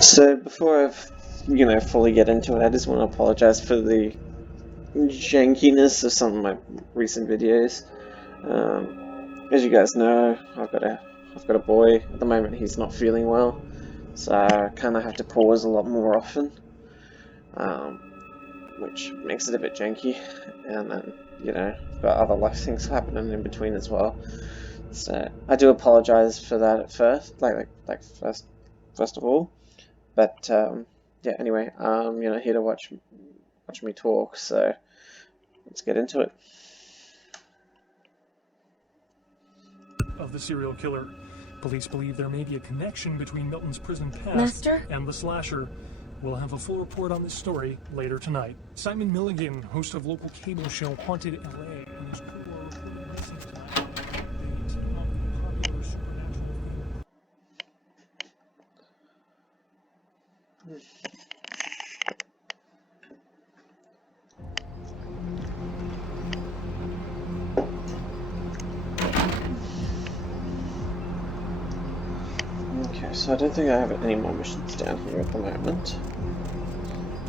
So before I, fully get into it, I just want to apologize for the jankiness of some of my recent videos. As you guys know, I've got a boy. At the moment, he's not feeling well, so I kind of have to pause a lot more often, which makes it a bit janky. And then, I've got other life things happening in between as well. So I do apologize for that at first, first of all. But yeah, anyway, here to watch me talk. So let's get into it. Of the serial killer, police believe there may be a connection between Milton's prison past Master? and the slasher. We'll have a full report on this story later tonight. Simon Milligan, host of local cable show Haunted LA, and his crew are reporting missing tonight. They team up the popular supernatural theme. Okay, so I don't think I have any more missions down here at the moment.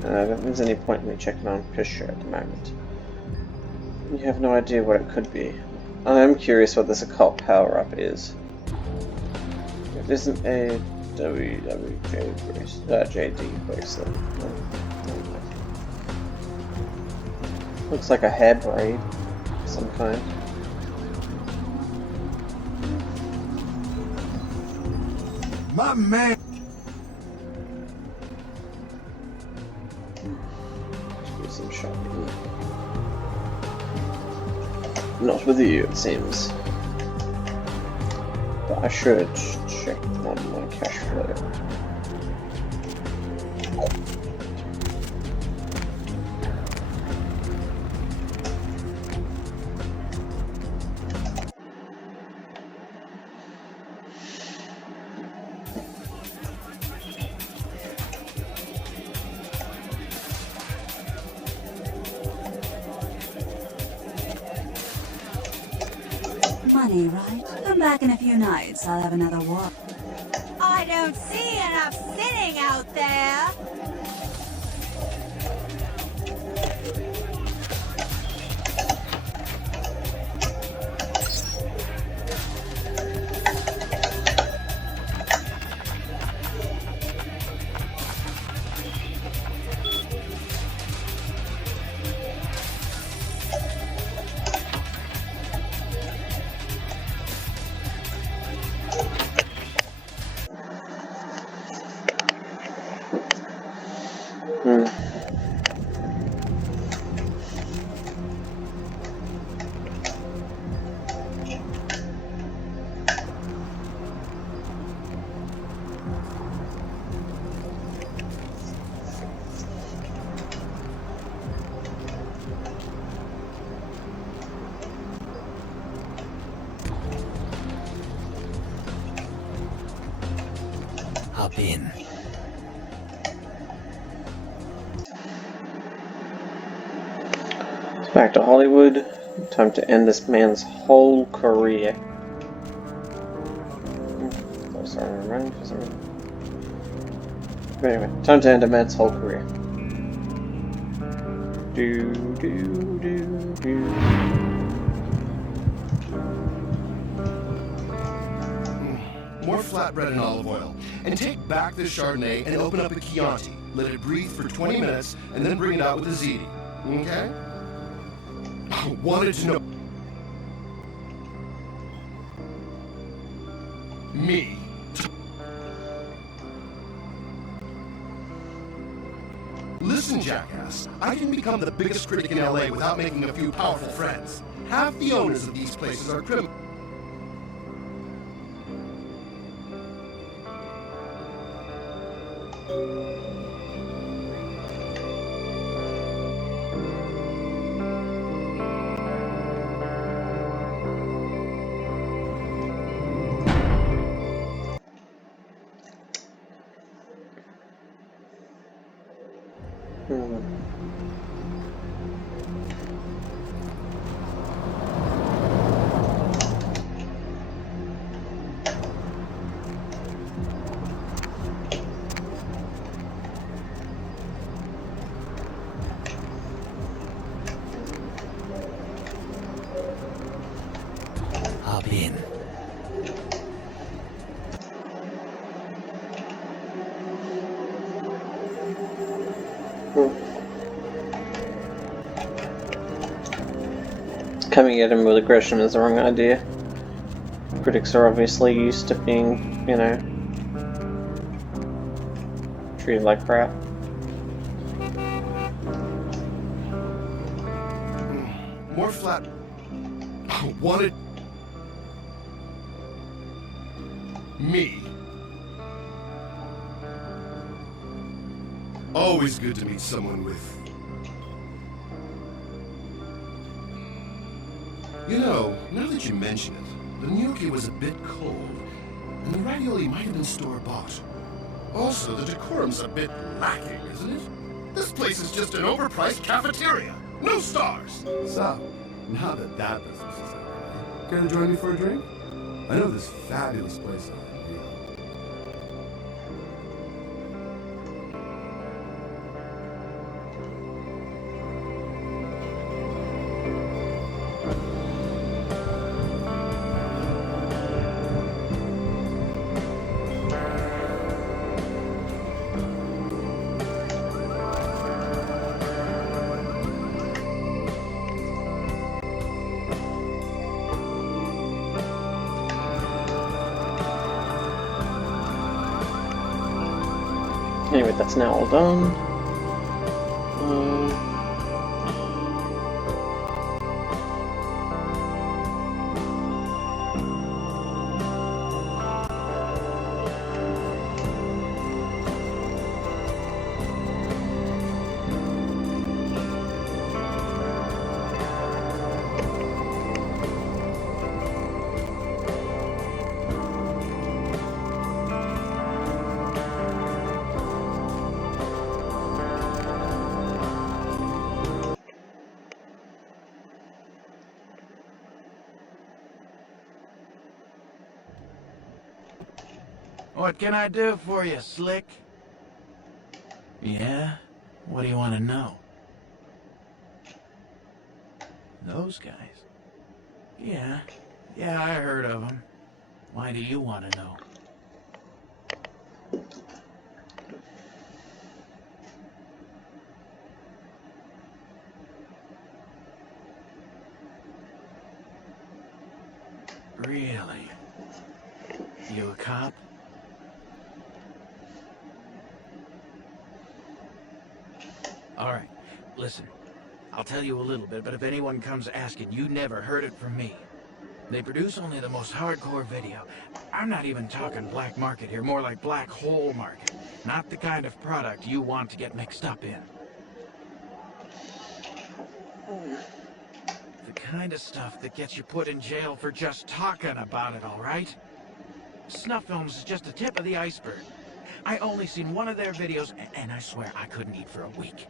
I don't think there's any point in me checking on Fisher at the moment. You have no idea what it could be. I am curious what this occult power-up is. It isn't a JD bracelet. No. Looks like a hair braid of some kind. My man! Do some shopping. Not with you, it seems. But I should check on my cash flow. Money, right? Come back in a few nights. I'll have another walk. I don't see enough sitting out there. Hop in. Back to Hollywood. Time to end this man's whole career. Oh, sorry, I'm running for some reason. But anyway, time to end a man's whole career. Do. More flatbread and olive oil. And take back this Chardonnay and open up a Chianti. Let it breathe for 20 minutes and then bring it out with a ziti. Okay? I wanted to know. Me. Listen, jackass. I can become the biggest critic in LA without making a few powerful friends. Half the owners of these places are criminals. Coming at him with aggression is the wrong idea. Critics are obviously used to being, you know, treated like crap. More flat. Wanted me. Always good to meet someone with. You know, now that you mention it, the gnocchi was a bit cold, and the ravioli might have been store-bought. Also, the decorum's a bit lacking, isn't it? This place is just an overpriced cafeteria. No stars! So, now that that business is out, care to join me for a drink? I know this fabulous place out in Rio. Anyway, that's now all done. What can I do for you, Slick? Yeah? What do you want to know? Those guys? Yeah, I heard of them. Why do you want to know? Really? You a cop? All right, listen. I'll tell you a little bit, but if anyone comes asking, you never heard it from me. They produce only the most hardcore video. I'm not even talking black market here, more like black hole market. Not the kind of product you want to get mixed up in. The kind of stuff that gets you put in jail for just talking about it, all right? Snuff films is just the tip of the iceberg. I only seen one of their videos, and I swear I couldn't eat for a week.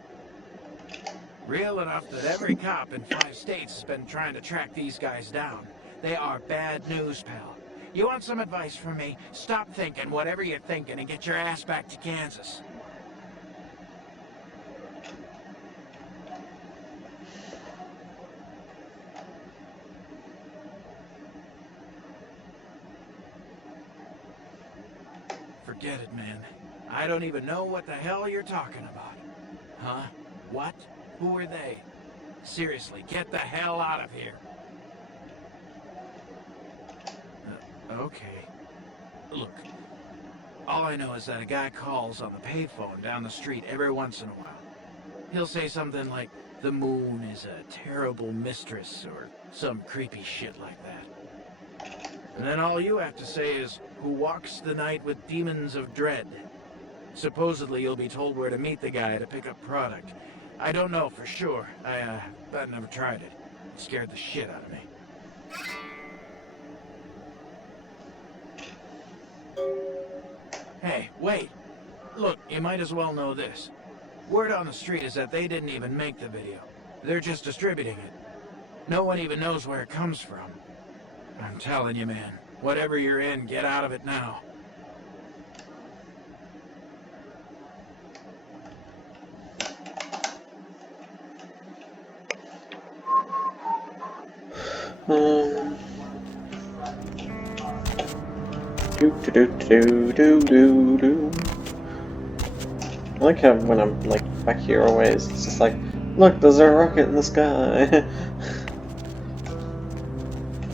Real enough that every cop in 5 states has been trying to track these guys down. They are bad news, pal. You want some advice from me? Stop thinking whatever you're thinking and get your ass back to Kansas. Forget it, man. I don't even know what the hell you're talking about. Huh? What? Who are they? Seriously, get the hell out of here. Okay. Look, all I know is that a guy calls on the payphone down the street every once in a while. He'll say something like, the moon is a terrible mistress, or some creepy shit like that. And then all you have to say is, who walks the night with demons of dread. Supposedly you'll be told where to meet the guy to pick up product. I don't know for sure. I never tried it. It scared the shit out of me. Hey, wait. Look, you might as well know this. Word on the street is that they didn't even make the video. They're just distributing it. No one even knows where it comes from. I'm telling you, man. Whatever you're in, get out of it now. I like how when I'm like back here always. It's just like, look, there's a rocket in the sky.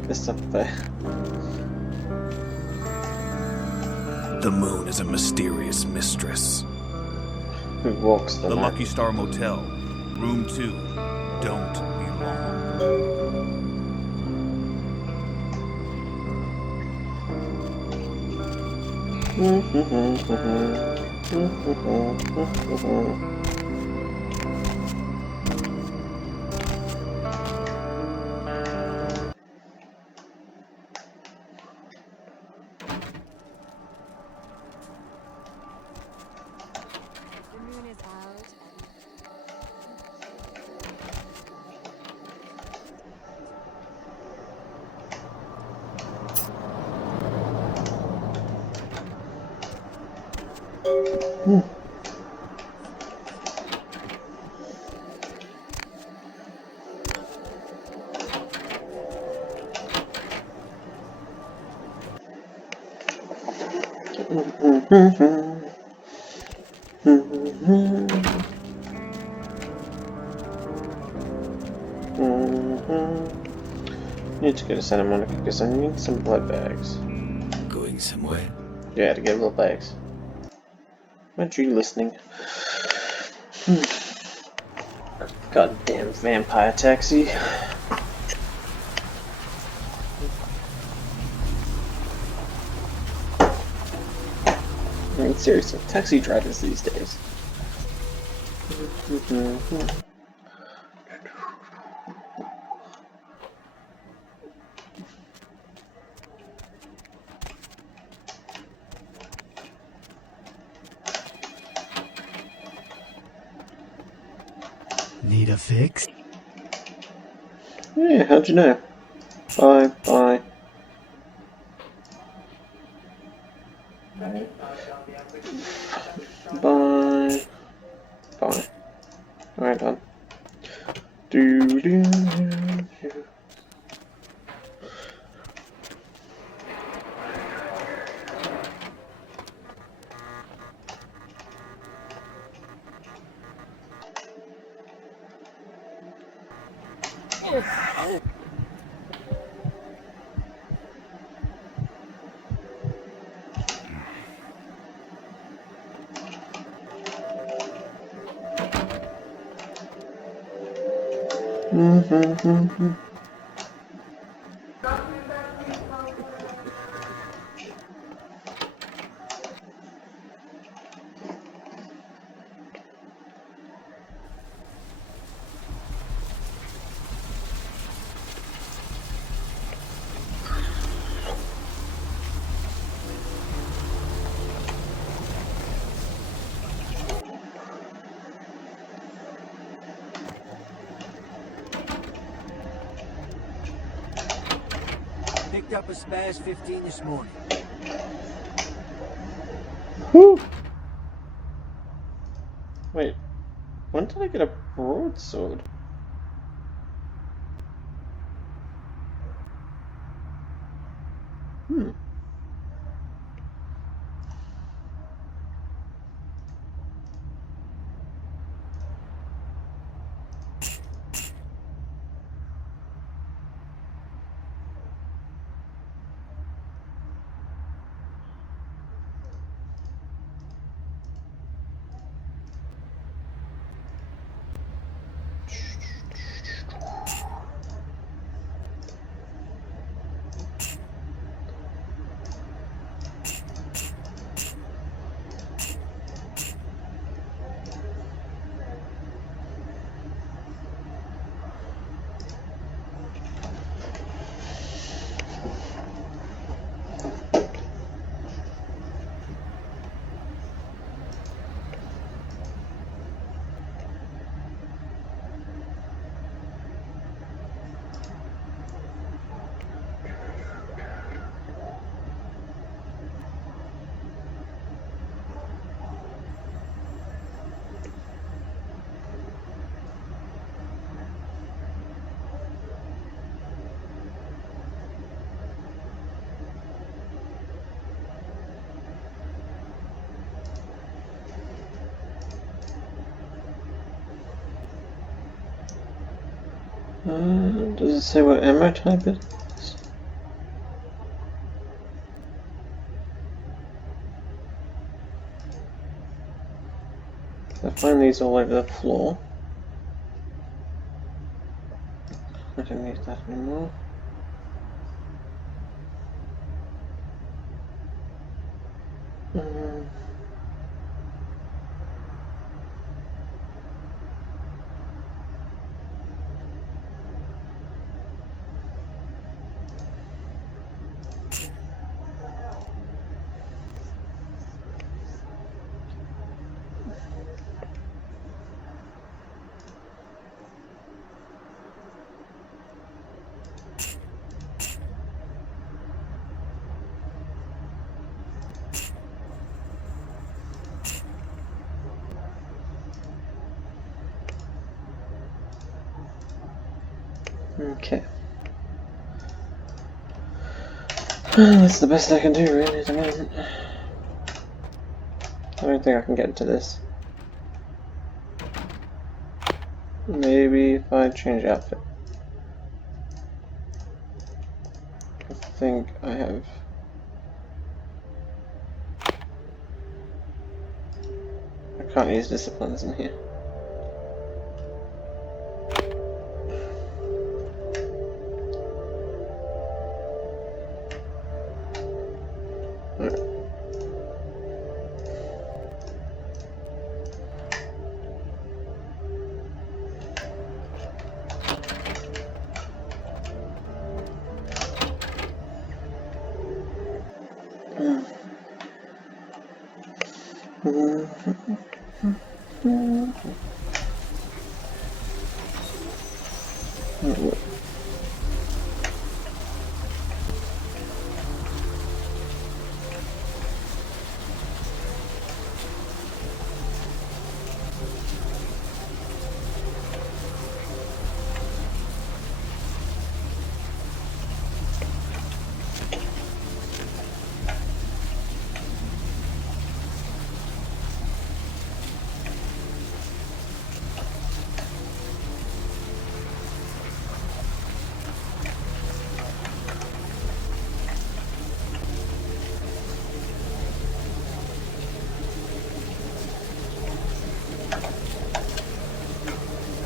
Just up there. The moon is a mysterious mistress. Who walks the The night? Lucky Star Motel, room 2. Don't be long. The moon is out. Need to go to Santa Monica because I need some blood bags. Going somewhere? Yeah, to get blood bags. Aren't you listening? Goddamn vampire taxi. I mean, seriously, taxi drivers these days. Need a fix? Yeah, how'd you know? Bye, bye. Bye. Bye. Alright, done. Do do do. Picked up a Spaz 15 this morning. Whew. Wait, when did I get a broadsword? Hmm. Does it say what ammo type it is? I find these all over the floor. I don't need that anymore. Okay. That's the best I can do, really, at the moment. I don't think I can get into this. Maybe if I change outfit. I think I have. I can't use disciplines in here.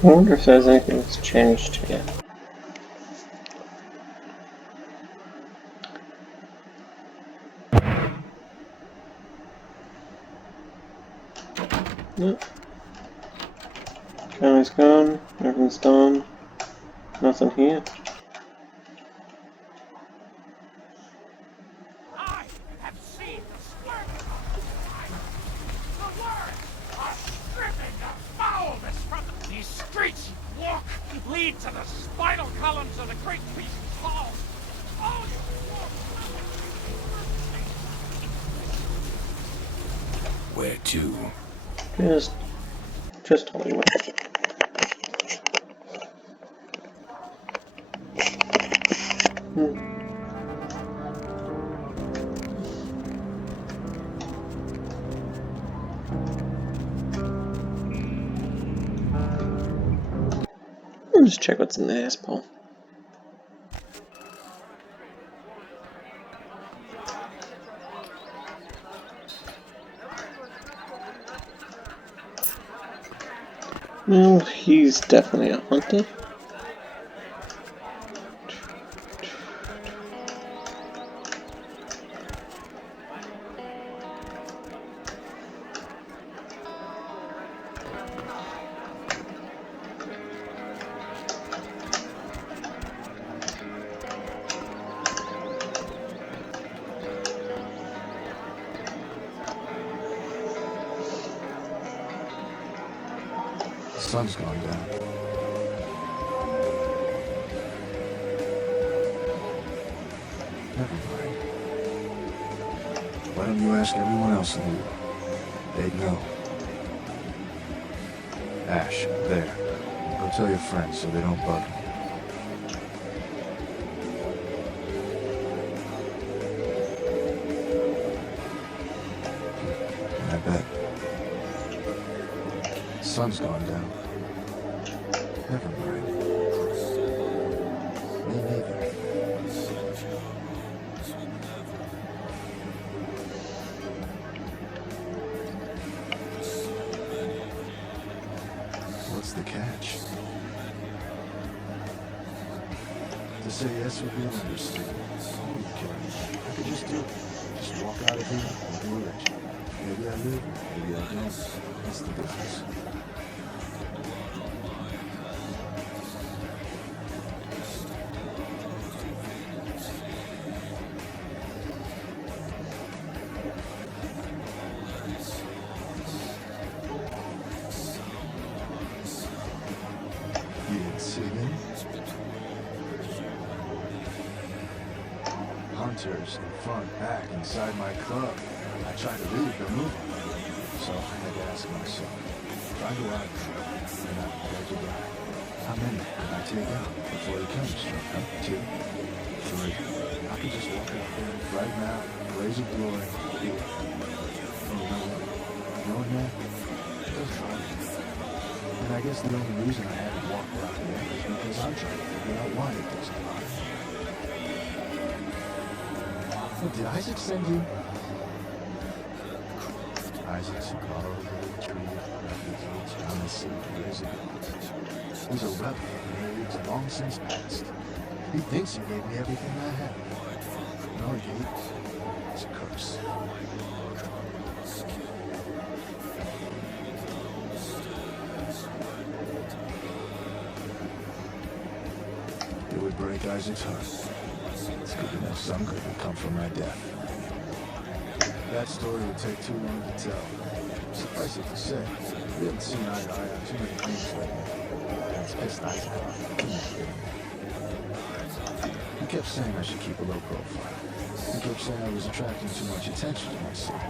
I wonder if there's anything that's changed here. Nope. Camera's gone, everything's done. Nothing here. I have seen the splendor of the words are stripping the foulness from these streets. Walk, lead to the spinal columns of the great beast's hall. All you walk. Where to? Just Hollywood. I'll just check what's in the asphalt. Well, he's definitely a hunter. The sun's going down. Never mind. Why don't you ask everyone else in the world? They'd know. Ash, there. Go tell your friends so they don't bug you. I bet. The sun's going down. Never mind. To say yes would be an understatement. Oh, you kidding me? I could just do it. Just walk out of here and do it. Maybe I live, maybe I don't. What's the difference? You didn't see me? Hunters in front, back, inside my club. I tried to leave, they're moving. So I had to ask myself, if I go out there, and I'm prepared to die, how many can I take out before he comes? 2, 3. I could just walk out there right now, blaze of glory, here. And you know what? Knowing that, it doesn't bother me. And I guess the only reason I haven't walked out there is because I'm trying to figure out why it doesn't bother me. Look, did Isaac send you? Isaac's a borrowed little tree of refuge Tzimisce years ago. He's a rebel in ages long since past. He thinks he gave me everything I have. No, he didn't. It's a curse. It would break Isaac's heart. It's good to know some good would come from my death. That story would take too long to tell. Suffice it to say, we haven't seen eye to eye on too many things lately. That's pissed Isaac off. He kept saying I should keep a low profile. He kept saying I was attracting too much attention to myself.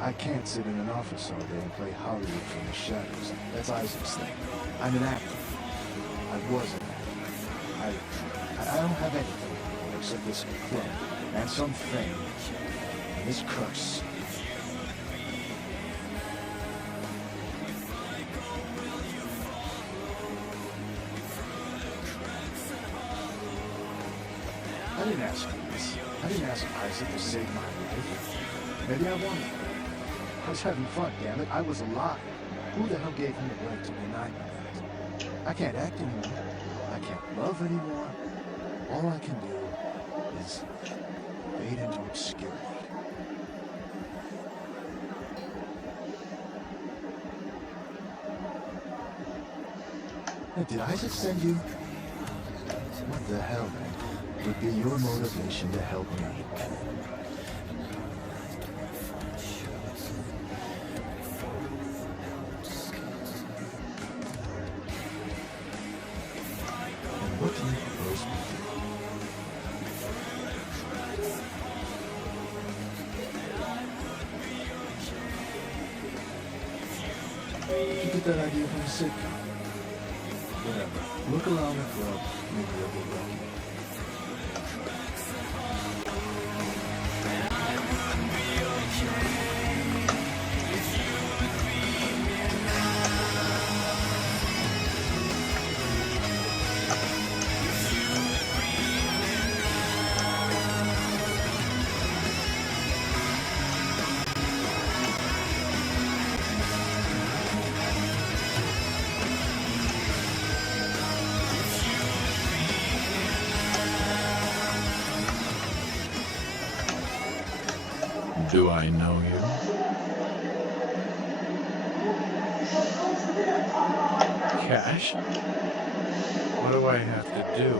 I can't sit in an office all day and play Hollywood from the shadows. That's Isaac's thing. I'm an actor. I was an actor. I don't have anything except this club and some fame and this curse. I didn't ask for this. I didn't ask Isaac to save my life. Maybe I wanted it. I was having fun, damn it. I was alive. Who the hell gave me the right to deny me that? I can't act anymore. I can't love anymore. All I can do is fade into obscurity. Hey, did Isaac send you? What the hell, man, would be your motivation to help me? And what do you propose me to? Did you get that idea from the sitcom? Whatever. Look around the club, maybe you'll get lucky. Do I know you? Cash? What do I have to do?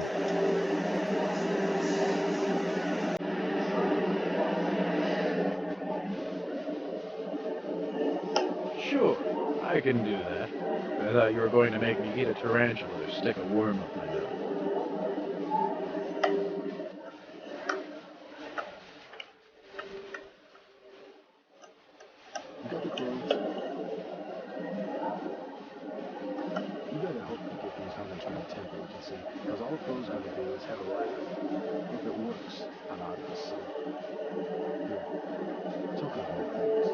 Sure, I can do that. I thought you were going to make me eat a tarantula or stick a worm up my nose. You got the clothes? You better hope you get these hunters from the temple agency, because all those other do is have a laugh. If it works, I'm out of the city. Here, took off my things.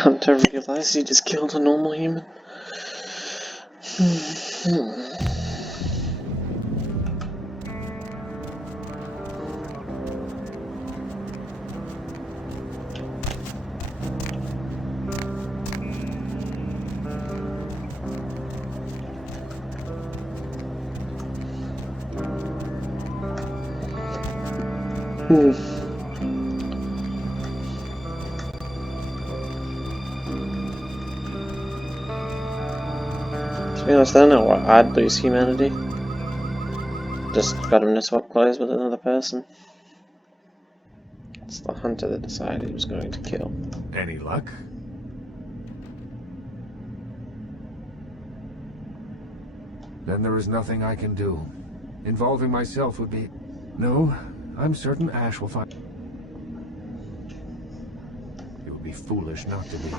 Hunter realized he just killed a normal human. To be honest, I don't know what I'd lose humanity. Just got him to swap clothes with another person. It's the hunter that decided he was going to kill. Any luck? Then there is nothing I can do. Involving myself would be... No, I'm certain Ash will find... It would be foolish not to be.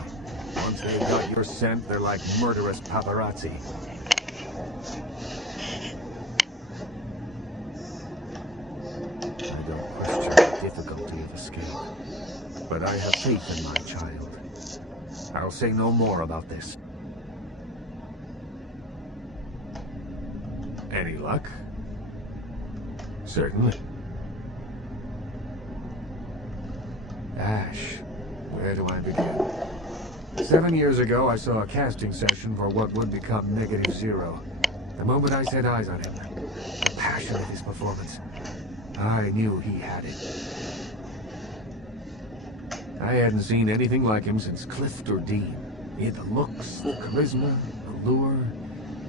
Once they've got your scent, they're like murderous paparazzi. I don't question the difficulty of escape, but I have faith in my child. I'll say no more about this. Any luck? Certainly. Ash, where do I begin? 7 years ago, I saw a casting session for what would become -0. The moment I set eyes on him, the passion of his performance, I knew he had it. I hadn't seen anything like him since Clift or Dean. He had the looks, the charisma, the lure,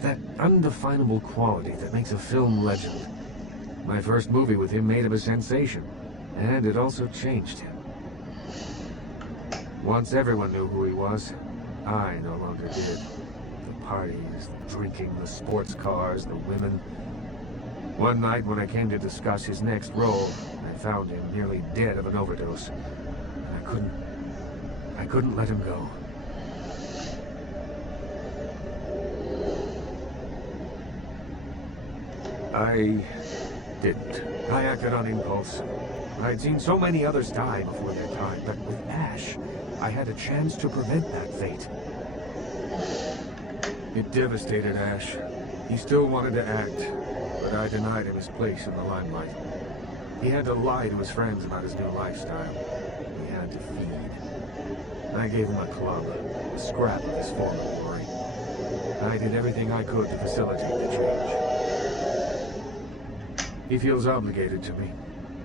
that undefinable quality that makes a film legend. My first movie with him made him a sensation, and it also changed him. Once everyone knew who he was, I no longer did. The parties, the drinking, the sports cars, the women. One night when I came to discuss his next role, I found him nearly dead of an overdose. I couldn't let him go. I didn't. I acted on impulse. I'd seen so many others die before their time, but with Ash, I had a chance to prevent that fate. It devastated Ash. He still wanted to act, but I denied him his place in the limelight. He had to lie to his friends about his new lifestyle. He had to feed. I gave him a club, a scrap of his former glory. I did everything I could to facilitate the change. He feels obligated to me.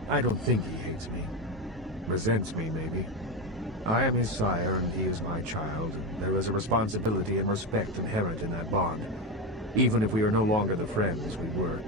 I don't think he hates me. Resents me, maybe. I am his sire, and he is my child. There is a responsibility and respect inherent in that bond, even if we are no longer the friends we were.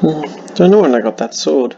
Don't know when I got that sword.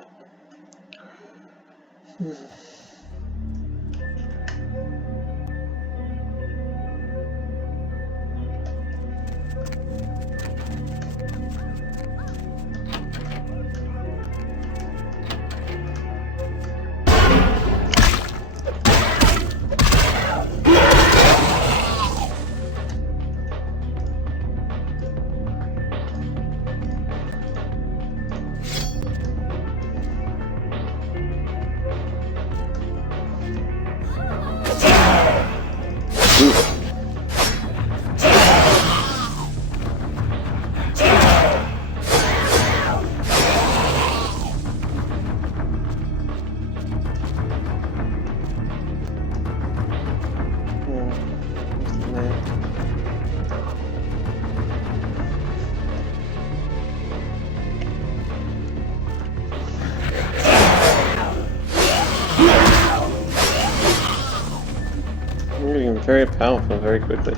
You're getting very powerful very quickly.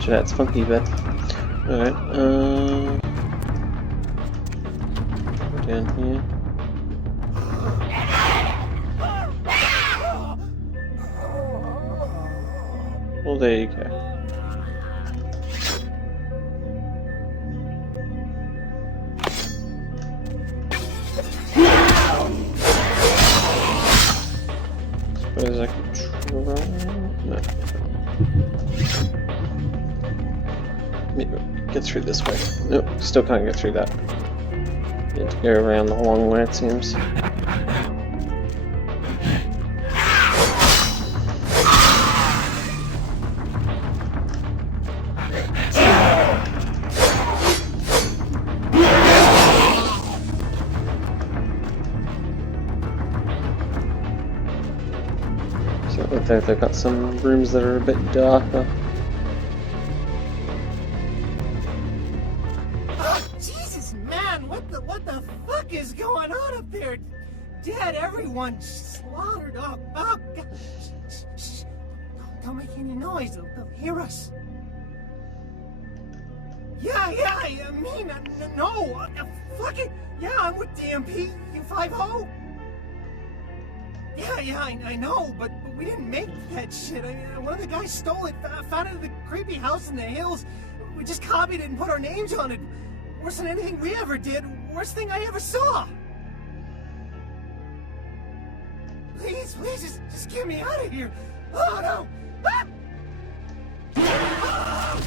So that's funky, but alright, down here. Well, there you go. Suppose I could try. No. Get through this way. Nope, still can't get through that. You have to go around the long way, it seems. So it looks like they've got some rooms that are a bit darker. Jesus, man, what the fuck is going on up there? Dead, everyone slaughtered. Oh, God. Shh. Don't make any noise. They'll hear us. Yeah, I mean, no. Fuck it. Yeah, I'm with DMP. You 5-0? Yeah, I know, but we didn't make that shit. One of the guys stole it, found it at the creepy house in the hills. We just copied it and put our names on it. Worse than anything we ever did. Worst thing I ever saw. Please, just get me out of here. Oh, no. Ah! Ah!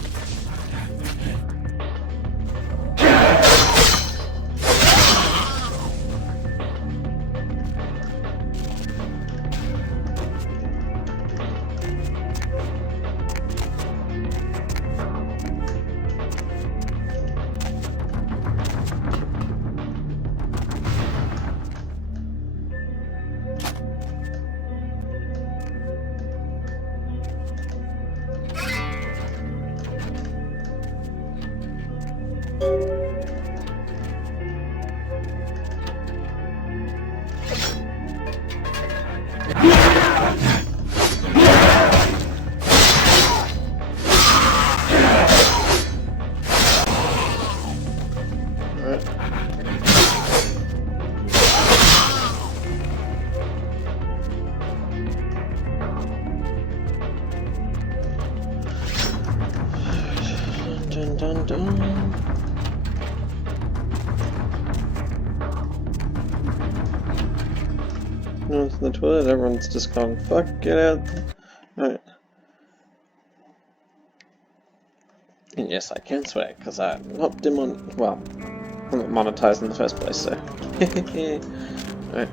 Dun. No one's in the toilet, everyone's just gone, fuck, get out. Alright. And yes, I can swear, because I not well, I'm not monetized in the first place, so. Alright,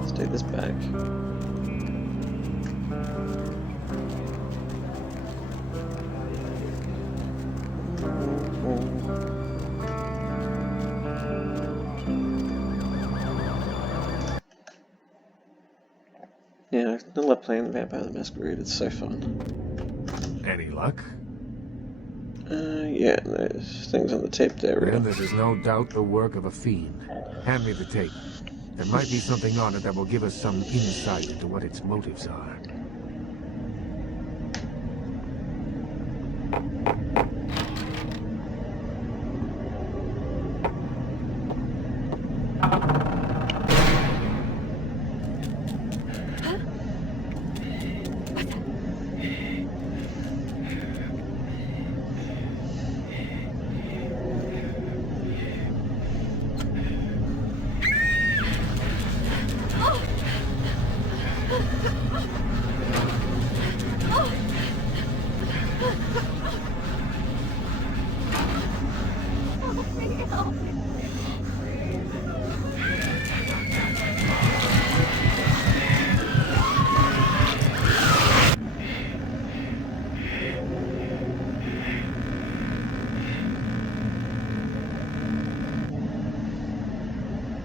let's take this back. Yeah, I love playing Vampire the Masquerade, it's so fun. Any luck? Yeah, there's things on the tape there. Well, this is no doubt the work of a fiend. Hand me the tape. There might be something on it that will give us some insight into what its motives are.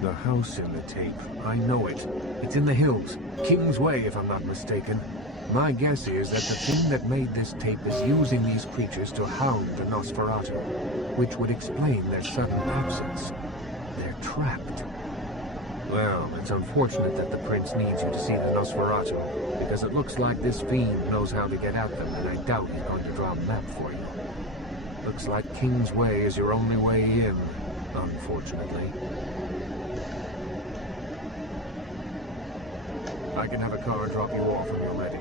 The house in the tape. I know it. It's in the hills. King's Way, if I'm not mistaken. My guess is that the thing that made this tape is using these creatures to hound the Nosferatu, which would explain their sudden absence. They're trapped. Well, it's unfortunate that the prince needs you to see the Nosferatu, because it looks like this fiend knows how to get at them, and I doubt he's going to draw a map for you. Looks like King's Way is your only way in, unfortunately. I can have a car drop you off when you're ready.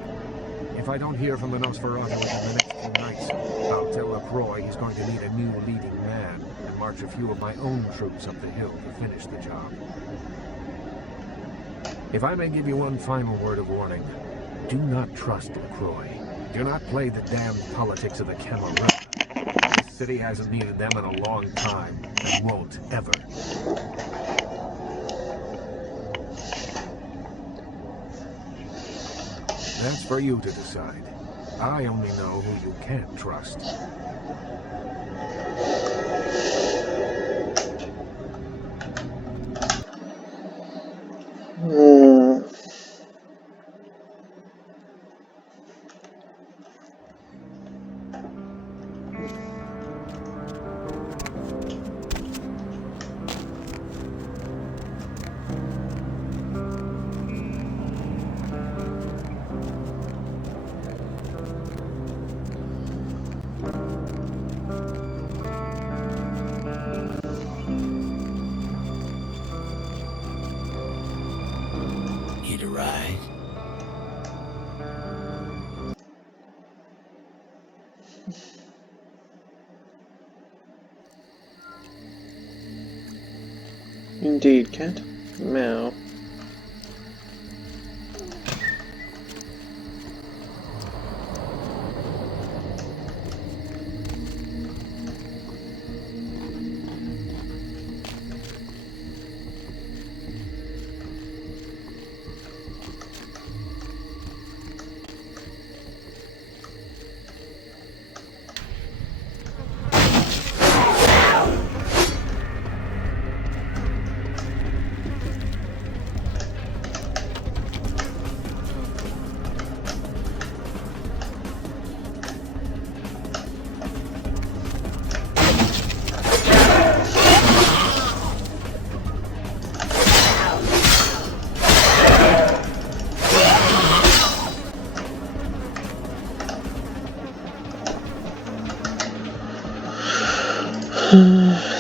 If I don't hear from the Nosferatu within the next few nights, I'll tell LaCroix he's going to need a new leading man and march a few of my own troops up the hill to finish the job. If I may give you one final word of warning, do not trust LaCroix. Do not play the damned politics of the Camarilla. This city hasn't needed them in a long time, and won't ever. That's for you to decide. I only know who you can't trust. Need a ride? Indeed, cat. Meow.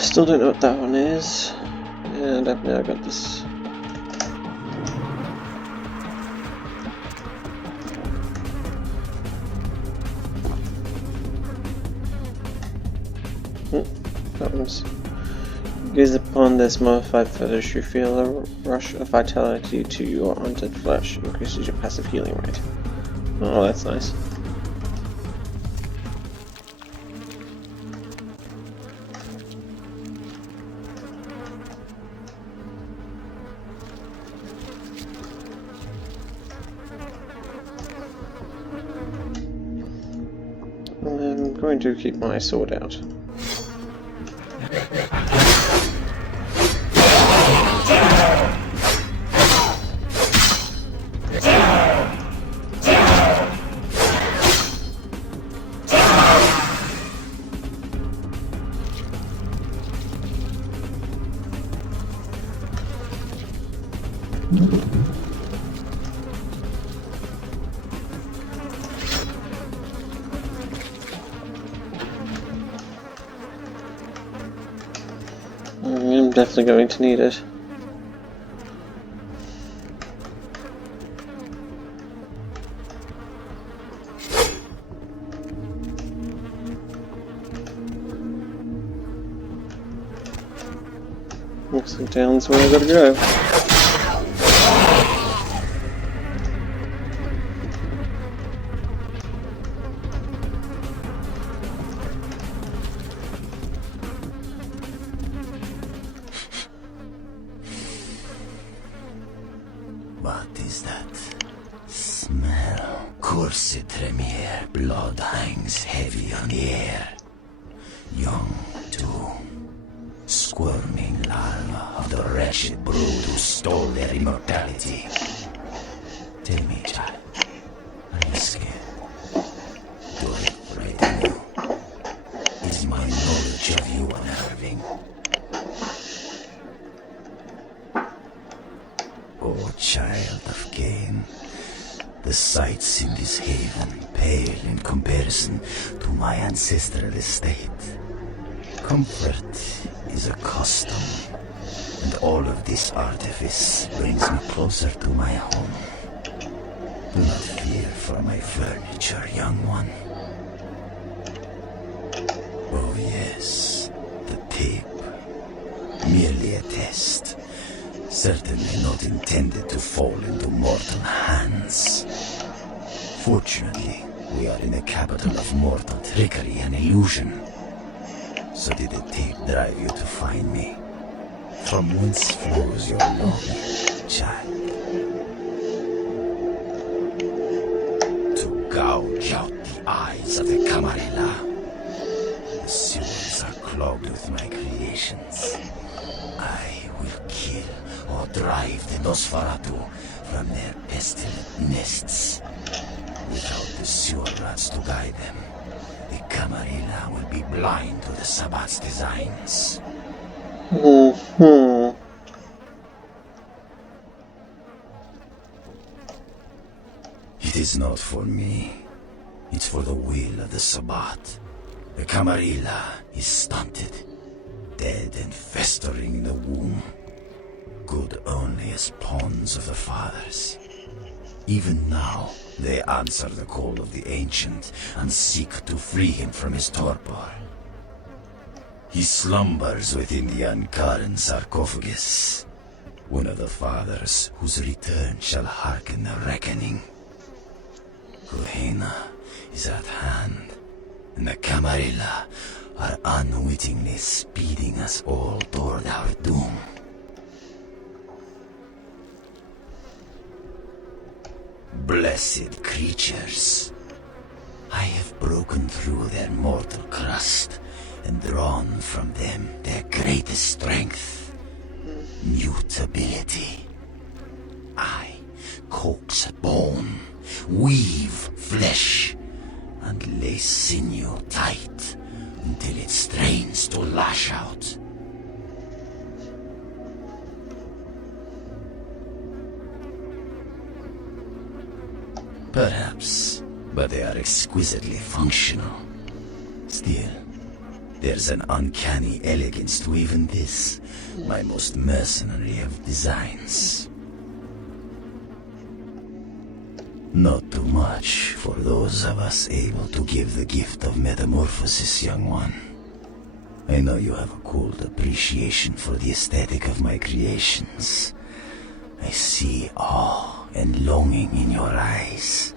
Still don't know what that one is, and I've now got this. That one's. Gaze upon this modified fetish, you feel a rush of vitality to your undead flesh, increases your passive healing rate. Oh, that's nice. I'm going to keep my sword out. I'm definitely going to need it. Down's where I gotta go. What is that? Smell. Cursed Tremere. Blood hangs heavy on the air. Young, too. Squirming larva of the wretched brood who stole their immortality. Tell me, child, are you scared? Do I frighten you? Is my knowledge of you unnerving? Oh, child of Cain, the sights in this haven pale in comparison to my ancestral estate. Comfort is a custom, and all of this artifice brings me closer to my home. Do not fear for my furniture, young one. Oh yes, the tape. Merely a test. Certainly not intended to fall into mortal hands. Fortunately, we are in the capital of mortal trickery and illusion. So did the tape drive you to find me? From whence flows your longing, child? To gouge out the eyes of the Camarilla. The sewers are clogged with my creations. I will kill or drive the Nosferatu from their pestilent nests. Without the sewer rats to guide them, the Camarilla will be blind to the Sabbat's designs. It is not for me. It's for the will of the Sabbat. The Camarilla is stunted, dead and festering in the womb. Good only as pawns of the fathers. Even now, they answer the call of the Ancient and seek to free him from his torpor. He slumbers within the Ankaran sarcophagus, one of the fathers whose return shall hearken the reckoning. Gehenna is at hand, and the Camarilla are unwittingly speeding us all toward our doom. Blessed creatures. I have broken through their mortal crust and drawn from them their greatest strength, mutability. I coax bone, weave flesh, and lay sinew tight until it strains to lash out. Perhaps, but they are exquisitely functional. Still, there's an uncanny elegance to even this, my most mercenary of designs. Not too much for those of us able to give the gift of metamorphosis, young one. I know you have a cold appreciation for the aesthetic of my creations. I see awe and longing in your eyes.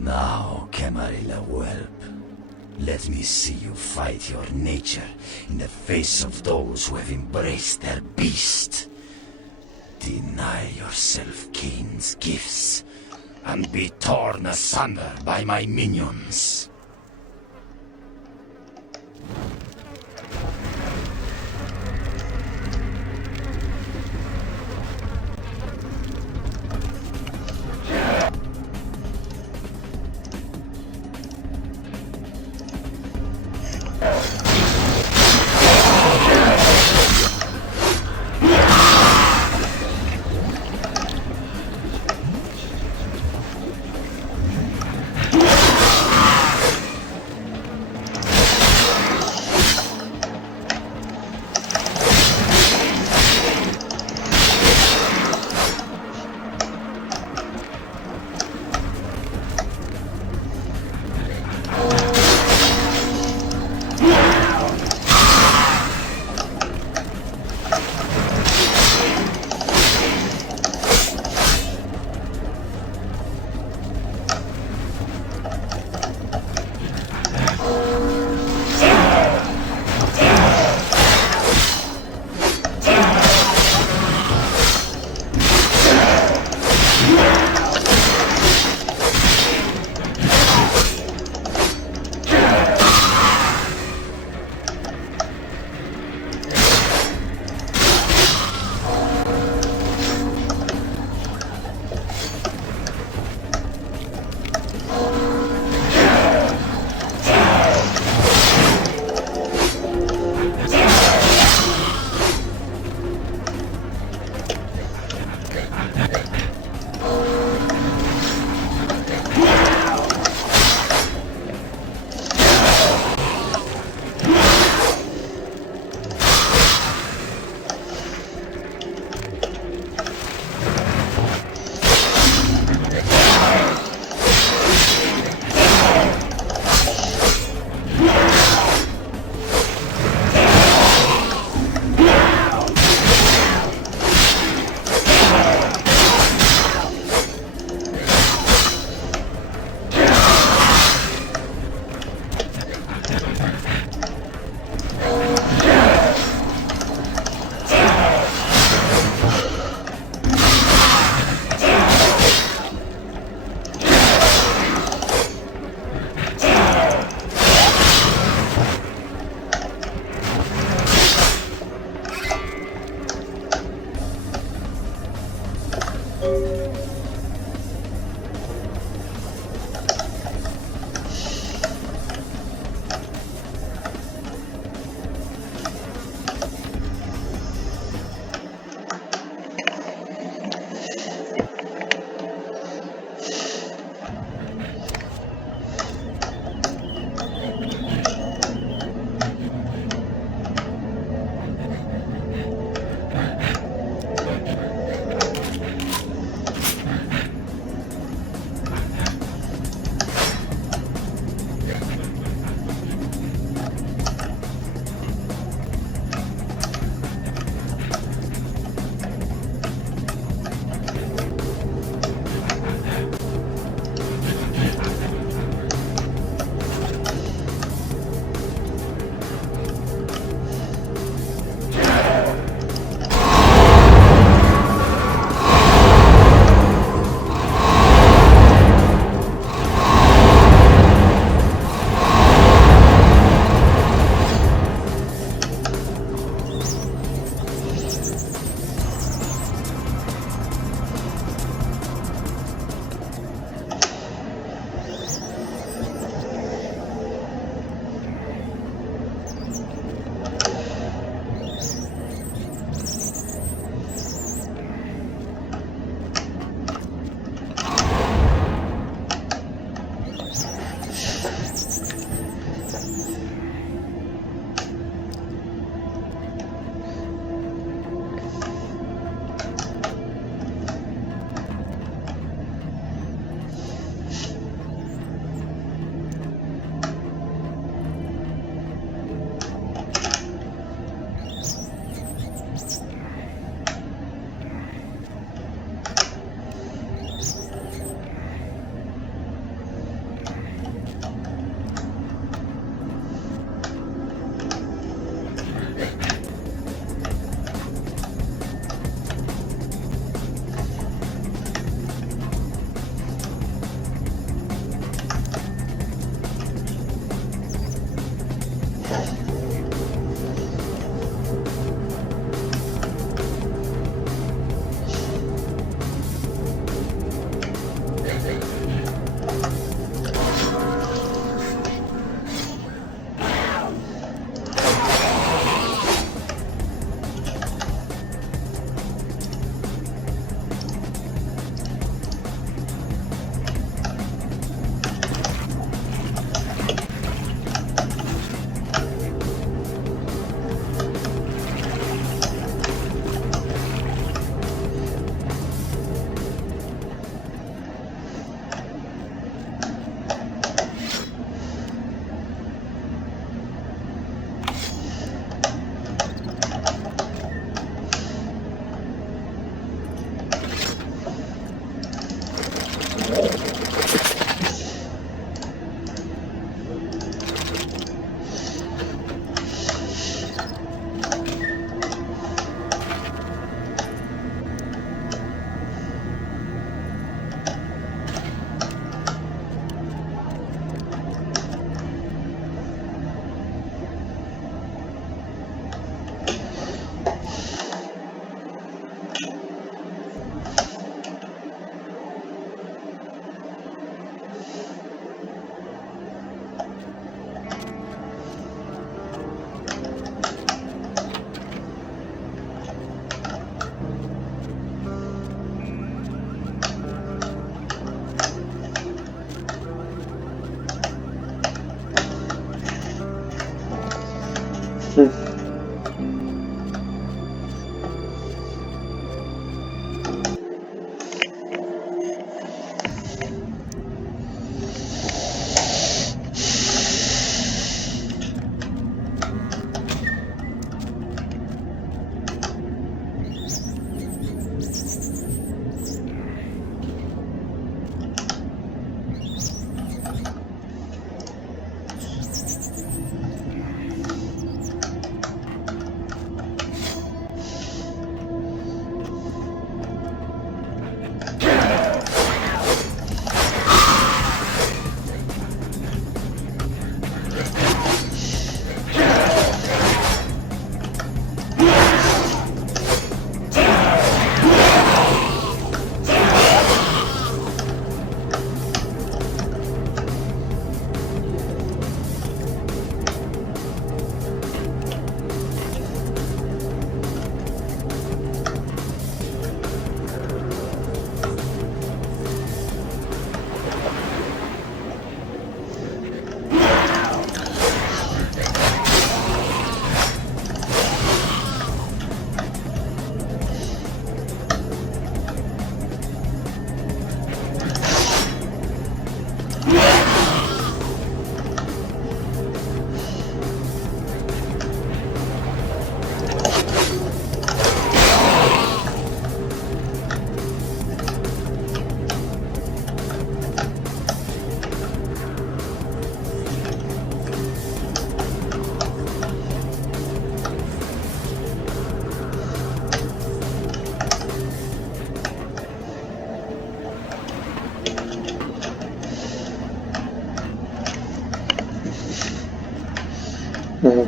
Now, Camarilla whelp, let me see you fight your nature in the face of those who have embraced their beast. Deny yourself Cain's gifts and be torn asunder by my minions.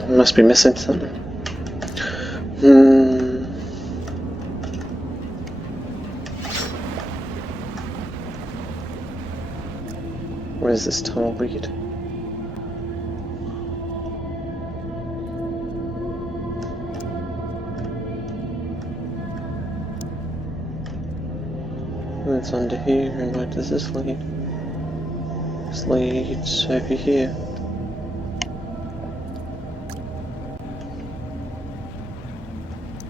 Must be missing something. Where's this tunnel lead? It's under here, and where does this lead? This leads over here.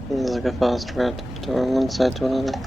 There's like a fast route to one side to another.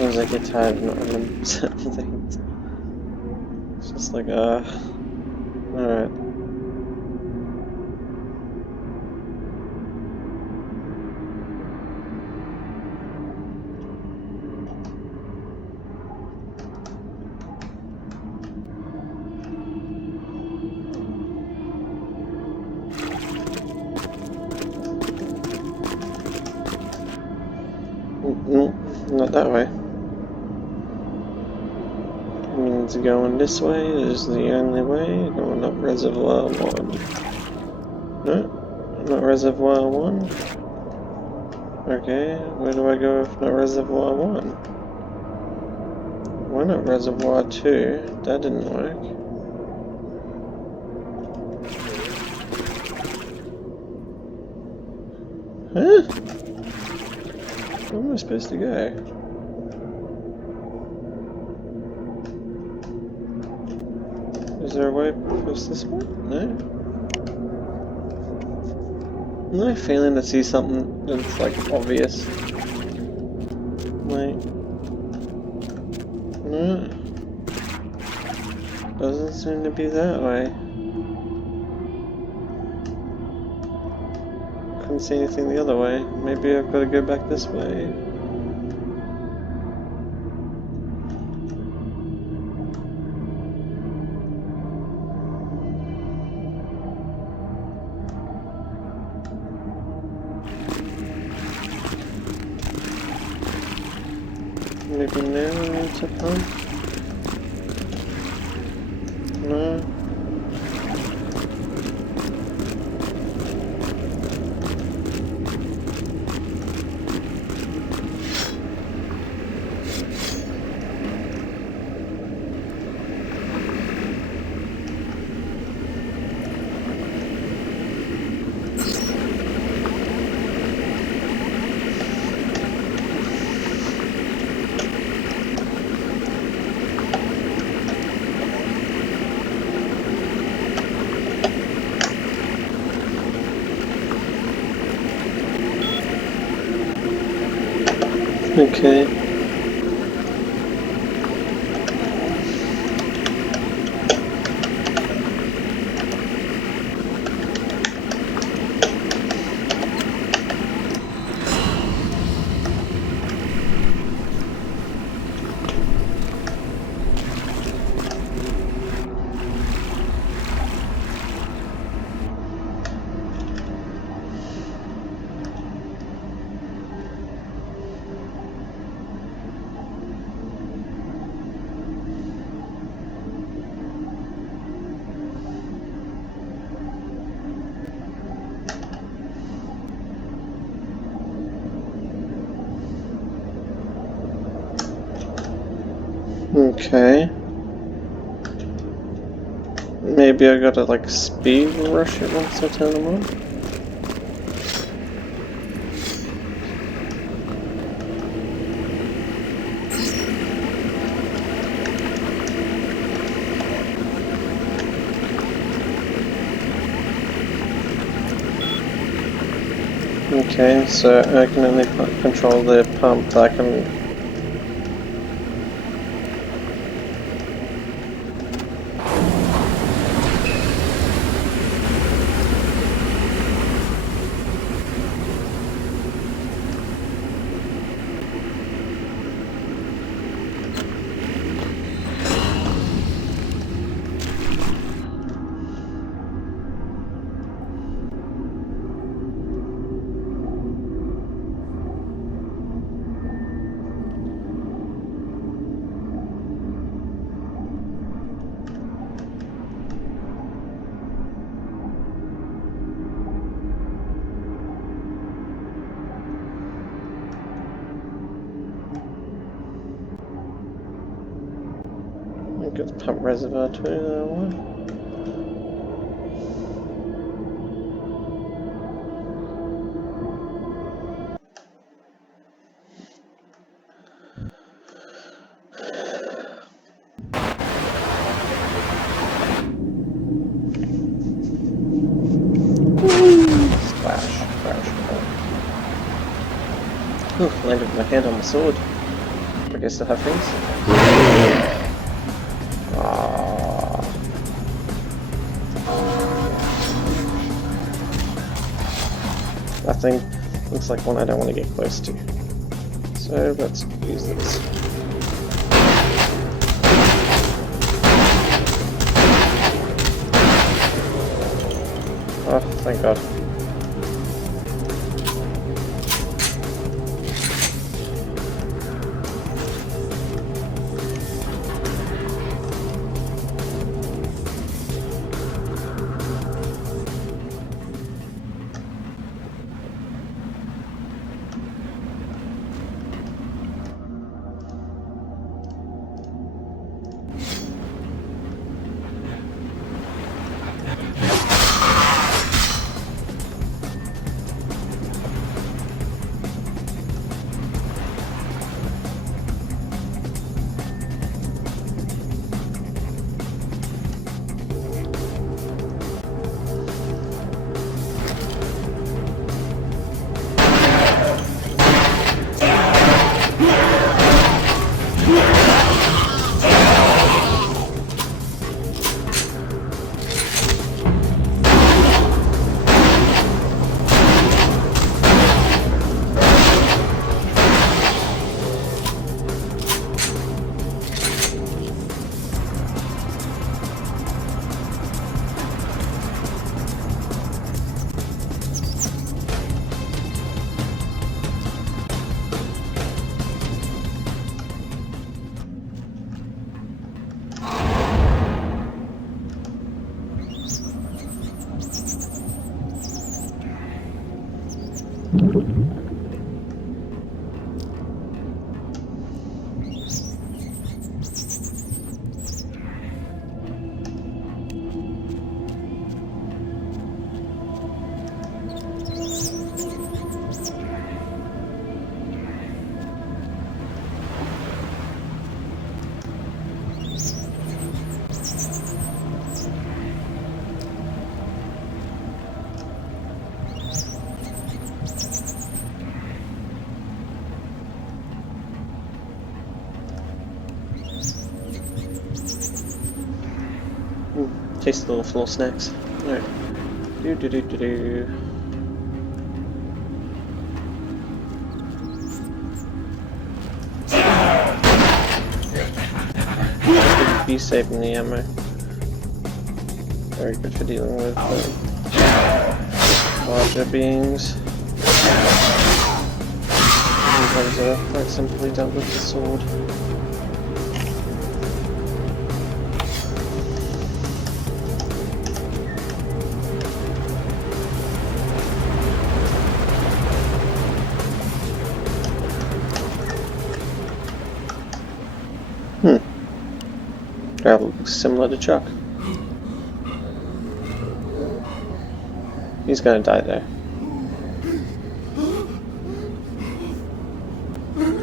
Sometimes I get tired of not remembering certain things. It's just like, alright. Not that way. Means going this way is the only way. Going up Reservoir 1. No, not Reservoir 1. Okay, where do I go if not Reservoir 1? Why not Reservoir 2? That didn't work. Huh? Where am I supposed to go? Is there a way past this one? No? I'm not feeling to see something that's like obvious. Like, no. Doesn't seem to be that way. Couldn't see anything the other way. Maybe I've got to go back this way. Maybe now I need to pump? No. Okay. Okay. Maybe I gotta like speed rush it once I turn them on. Okay, so I can only control the pump that I can. Get the pump reservoir too, that one. Splash, crash, oh. Landed my hand on the sword. Okay, still have things. Aww. That thing looks like one I don't want to get close to. So let's use this. Oh, thank God. Taste the little floor snacks. Alright. Do. Be saving the ammo. Very good for dealing with larger beings. These ones are quite simply dealt with the sword. Gravel looks similar to Chuck. He's gonna die there.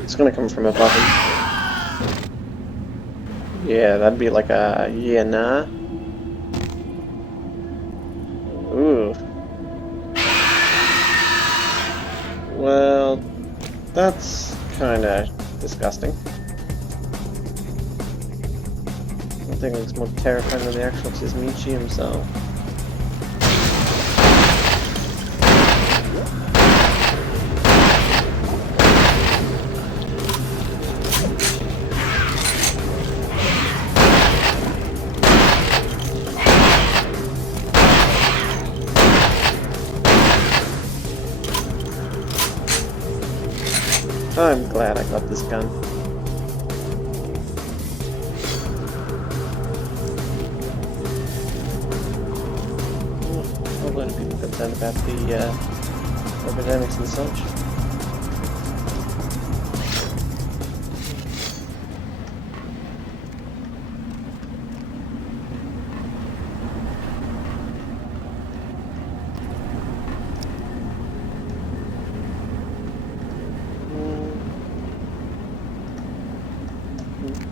It's gonna come from above him. Yeah, that'd be like a yeah nah. Ooh. Well, that's kinda disgusting. I think it looks more terrifying than the actual Tzimisce himself. I'm glad I got this gun. A lot of people concerned about the epidemics and such.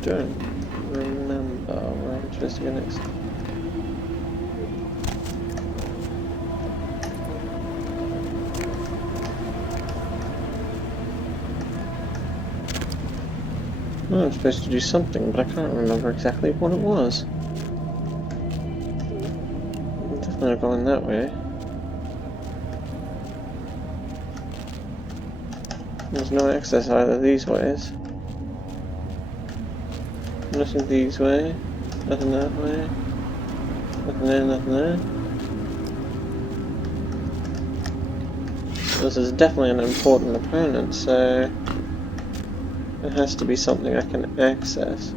Don't remember where I'm supposed to go next. Well, I'm supposed to do something, but I can't remember exactly what it was. I'm definitely not going that way. There's no access either these ways. Nothing these way. Nothing that way. Nothing there, nothing there. This is definitely an important opponent, so it has to be something I can access.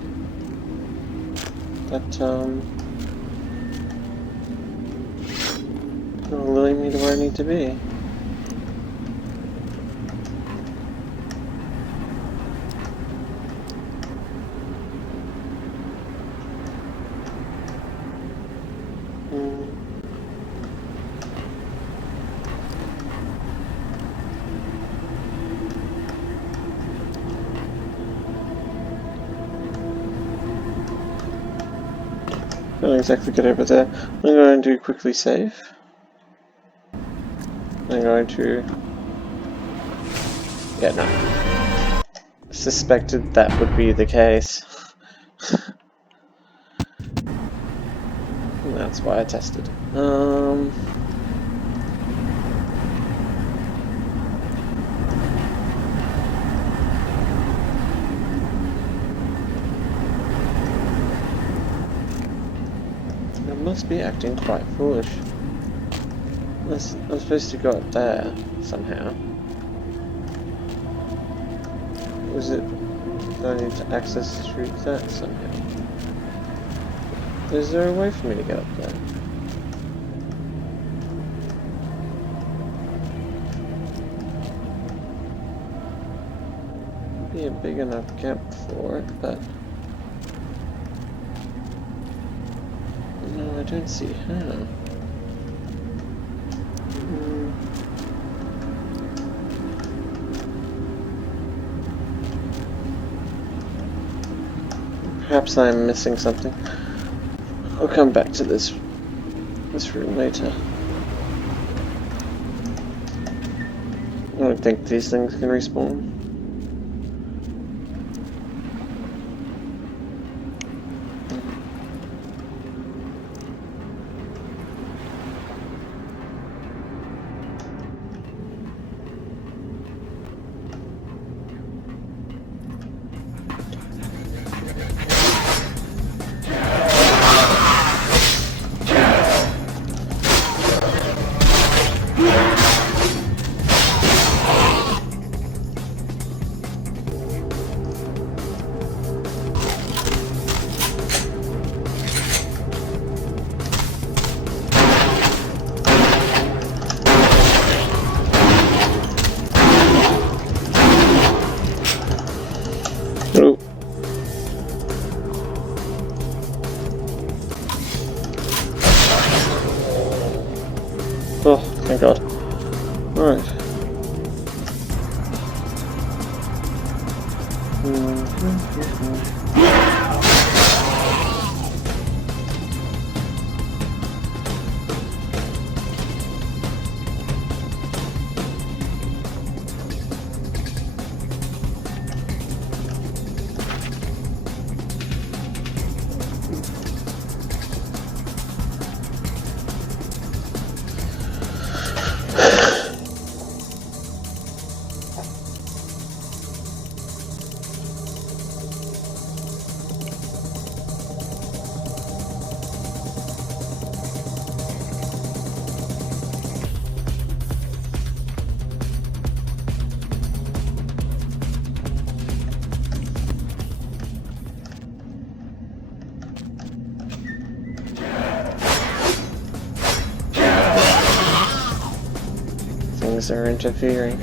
But, it'll lead me to where I need to be. Not exactly get over there. I'm going to quickly save. I'm going to... Yeah, no. Suspected that would be the case. And that's why I tested. I must be acting quite foolish. I'm supposed to go up there somehow. Was it? Do I need to access through that somehow? Is there a way for me to get up there? Be a big enough gap for it, but no, I don't see how. Perhaps I'm missing something. I'll come back to this room later. I don't think these things can respawn. Oh, thank God. Alright. Things are interfering.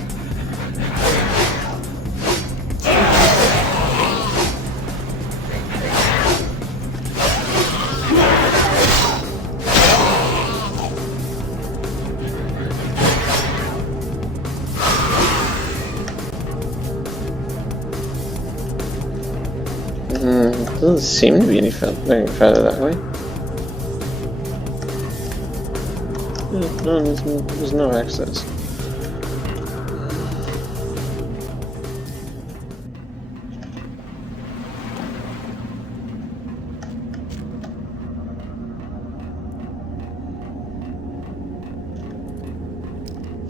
Doesn't seem to be any further that way. No, there's no access.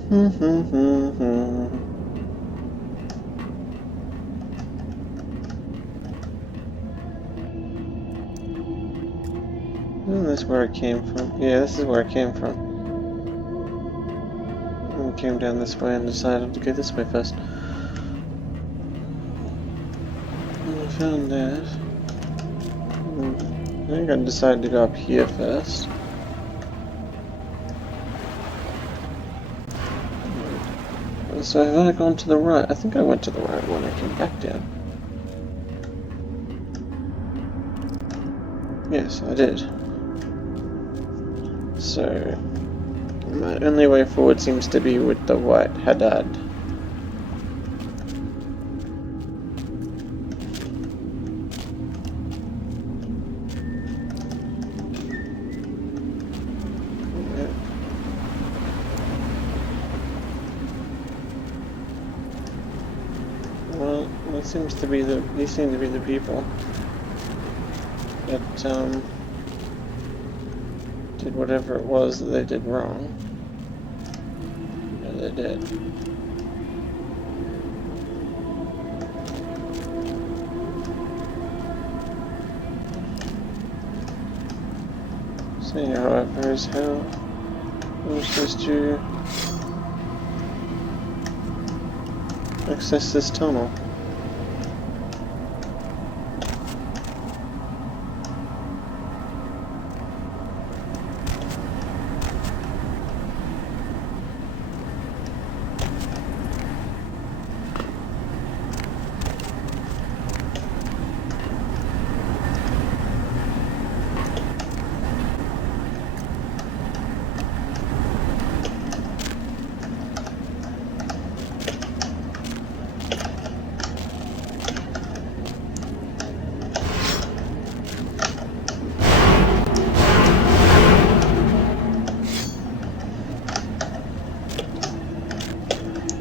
Isn't this where it came from? Yeah, this is where it came from. I came down this way and decided to go this way first. And I found that. I think I decided to go up here first. So have I gone to the right? I think I went to the right when I came back down. Yes, I did. So my only way forward seems to be with the white Haddad. Well, these seem to be the people that did whatever it was that they did wrong. Yeah, they did. See, however, is how I'm supposed to access this tunnel.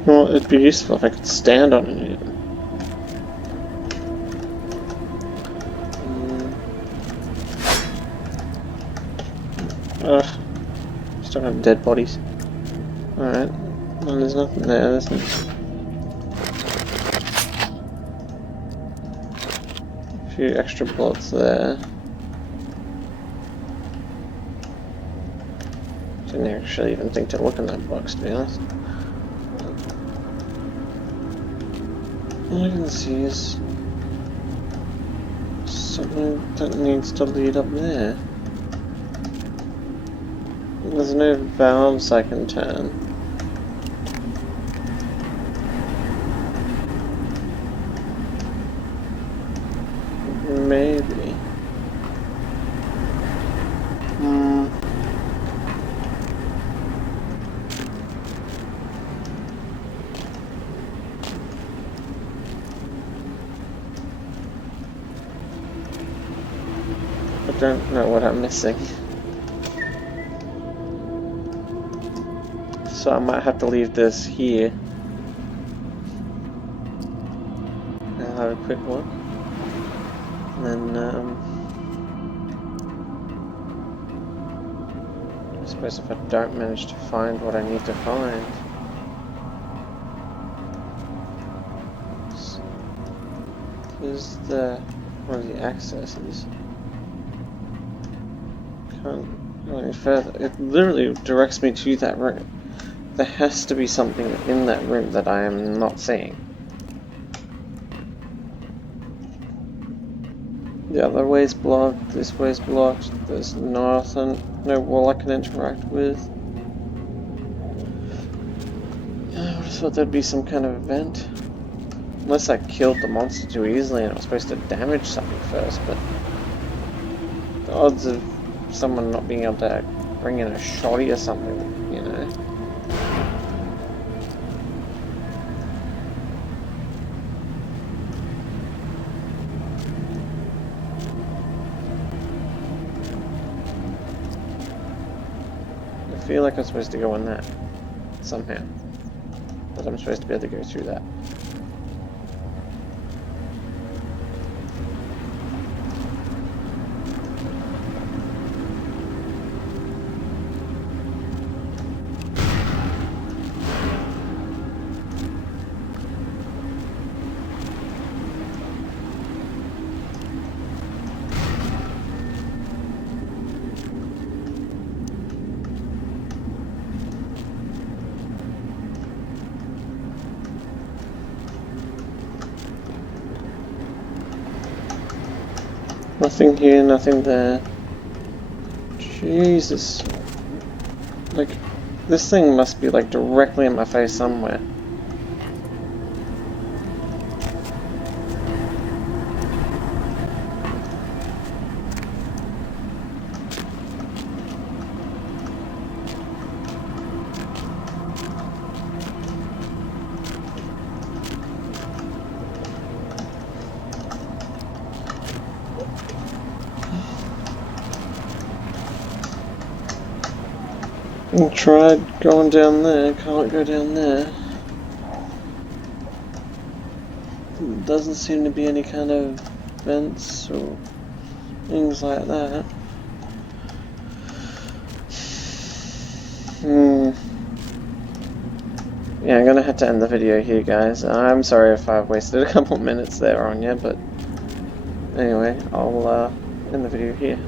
Well, it'd be useful if I could stand on it even. Ugh. Still have dead bodies. Alright. Well, there's nothing there, there's no... A few extra bullets there. Didn't actually even think to look in that box, to be honest. All I can see is something that needs to lead up there. There's no valves I can turn. Maybe. I don't know what I'm missing. So I might have to leave this here. I'll have a quick look. And then, I suppose if I don't manage to find what I need to find. Here's one of the accesses. Can't go any further. It literally directs me to that room. There has to be something in that room that I am not seeing. The other way's blocked, this way's blocked, there's nothing, no wall I can interact with. I would have thought there'd be some kind of event. Unless I killed the monster too easily and I was supposed to damage something first, but the odds of someone not being able to bring in a shotty or something, you know. I feel like I'm supposed to go in that somehow. But I'm supposed to be able to go through that. Nothing here, nothing there. Jesus. Like, this thing must be like directly in my face somewhere. I tried going down there, can't go down there. Doesn't seem to be any kind of vents or things like that. Yeah, I'm gonna have to end the video here, guys. I'm sorry if I've wasted a couple minutes there on you, but anyway, I'll end the video here.